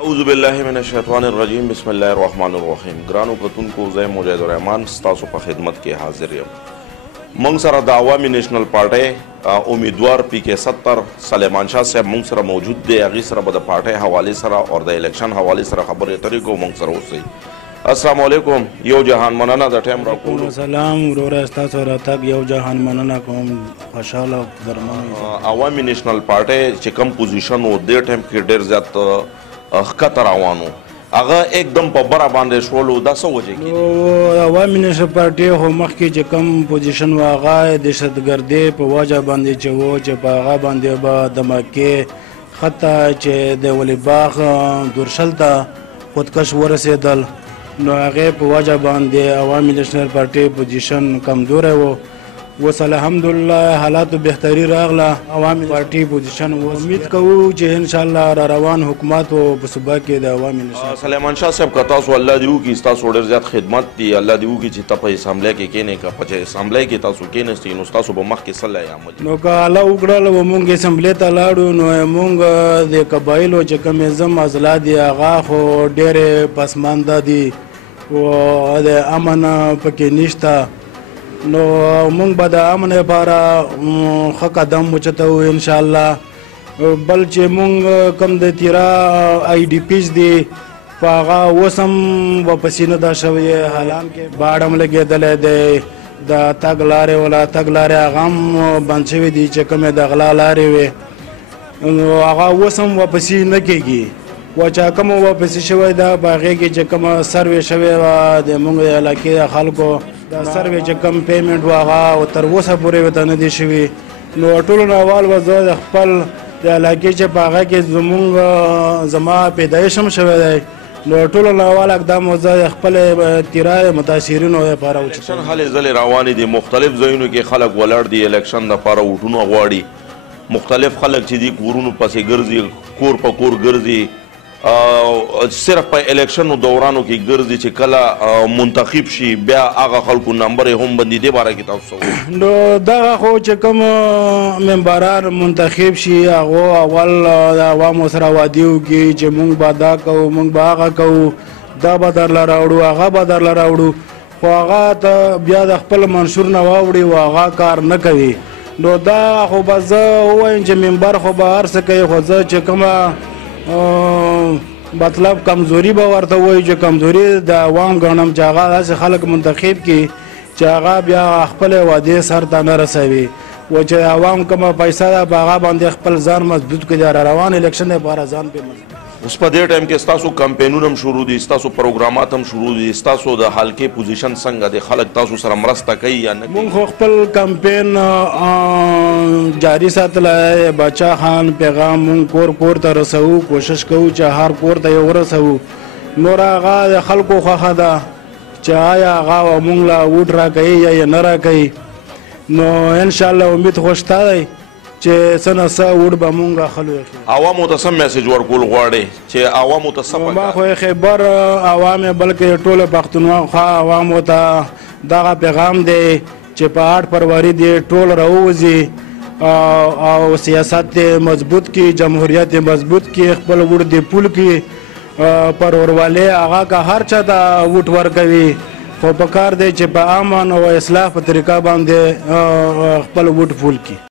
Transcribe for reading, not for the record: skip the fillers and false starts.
اعوذ بالله من الشیطان الرجیم بسم الله الرحمن الرحیم ګرانو کتونکو زه مجاهد الرحمن ستاسو په خدمت کې حاضر یم موږ سره د عوامي نیشنل پارټۍ امیدوار پی کې 70 سلیمان شاه صاحب موږ سره موجود دی هغې سره به د پارټۍ حوالې سره او د الیکشن حوالې سره خبرې اترې کوو موږ سره اوسئ السلام علیکم یو جهان مننه د ټایم راکولو سلام وروره ستاسو راتګ یو جهان مننه کوم خوشحاله درمنه عوامي نیشنل پارټۍ چې کم پوزیشن و دې ټایم کې ډېر زیات ښکته روان و هغه एकदम په بره باندې شولو دا څه وجې کېدي عوامي نیشنل پارټۍ خو مخکې چې کم پوزیشن و هغه دهشتګردۍ په وجه باندې چې و چې په هغه باندې به دمکې حتی چې د ولي باغ دورشل ته خودکش ورسېدل نو هغې په وجه باندې عوامي نیشنل پارټۍ پوزیشن کمزوری و اوس الحمدلله حالاتو بهتري راغله عوامي پارټۍ پوزیشن امید کوو چې انشاءالله را روان حکومت و په صوبه کې د عوامي نیشنل سلیمان شاه صاحب که تاسو الله دې وکړي ستاسو ډېر زیات خدمت دي الله دې وکړي چې ته په اسامبلۍ کې کښېنئ که په اسامبلۍ کې تاسو کښېنستئ نو ستاسو به مخکې څه لایې عمل نو که الله وکړل و مونږ اسامبلۍ ته لاړو نو مونږ د قبایلو چې کومې زم اضلاع دي هغه خو ډېرې پسمانده دي و د امن پکې نشته نو مونږ به د امن لپاره ښه قدم اوچتوو انشاءالله بل چې مونږ کوم د تیرا آی ډي پیز دي په هغه اوس هم واپسې نه ده شوی حالان کې باړ هم لګېدلی دی د تګ لارې ولا تګ لارې هغه هم بند شوي دي چې کومې د غلا لارې وې نو هغه اوس هم واپسې نه کېږي و چې کومه واپسې شوی ده په هغې کې چې کومه سروې شوې وه د مونږ د علاقې د خلکو دا سروې چې کم پیمنټ و هغه تر اوسه پورې ورته نه دي شوي نو ټولو نه اول به زه د خپل د علاقې چې په هغه کې زما پیدایش هم شوی دی نو ټولو نه اول اقدام زه د خپلې تیرا متاثرینو لپاره الیکشن هلې ځلې روانې دي مختلف ځایونو کې خلک ولاړ دي الیکشن دپاره ووټونه غواړي مختلف خلک چې دي کورونو پسې ګرځي کور په کور ګرځي صرف په الیکشنو دورانو کې ګرځي چې کله منتخب شي بیا هغه خلکو نمبر یې هم بندي دې باره کې تاسو نو دغه خو چې کوم ممبران منتخب شي هغو اول د عوامو سره وعدې وکړي چې موږ به دا کوو موږ به هغه کوو دا به درله راوړو هغه به درله راوړو خو هغه ته بیا د خپل منشور نه واوړي او هغه کار نه کوي نو دا خو به زه ووایم چې ممبر خو به هر څه کوي خو زه چې کومه مطلب کمزوري به ورته وایي چې کمزوري د عوام ګڼم چې هغه داسې خلک منتخب کړي چې هغه بیا خپلې وعدې سر ته نه رسوي و چې عوام کومه پیسه ده په هغه باندې خپل ځان مضبوط کړي د روان الیکشن لپاره ځان پې مضبوط اوس په دې ټایم کې ستاسو کمپینونه هم شروع دي ستاسو پروګرامات هم شروع دي ستاسو د حلقې پوزیشن څنګه دی خلک تاسو سره مرسته کوي یا نه مونږ خو خپل کمپین جاري ساتلی باچا خان پیغام مونږ کور کور ته رسوو کوشش کوو چې هر کور ته یې ورسوو نور هغه د خلکو خوښه ده چې آیا هغه مونږ له ووټ راکوي یا یې نه راکوي نو انشاءالله امید خو شته دی چې څه نه څه ووټ به مونږ خلکو یې عوامو ته څه میسج ورکول غواړې چې عوامو ته څه ما خو خیبر عوام بلکې ټوله پښتونخوا عوامو ته دغه پیغام دی چې په 8 فروری دی ټول راووځي او سیاست مضبوط کی جمهوریت مضبوط کی خپل ووټ دی پول کی پر ورواله هغه که هر چا ته ووټ ورکوي خو په کار دی چې په امن او اصلاح په طریقه باندې خپل ووټ پول کی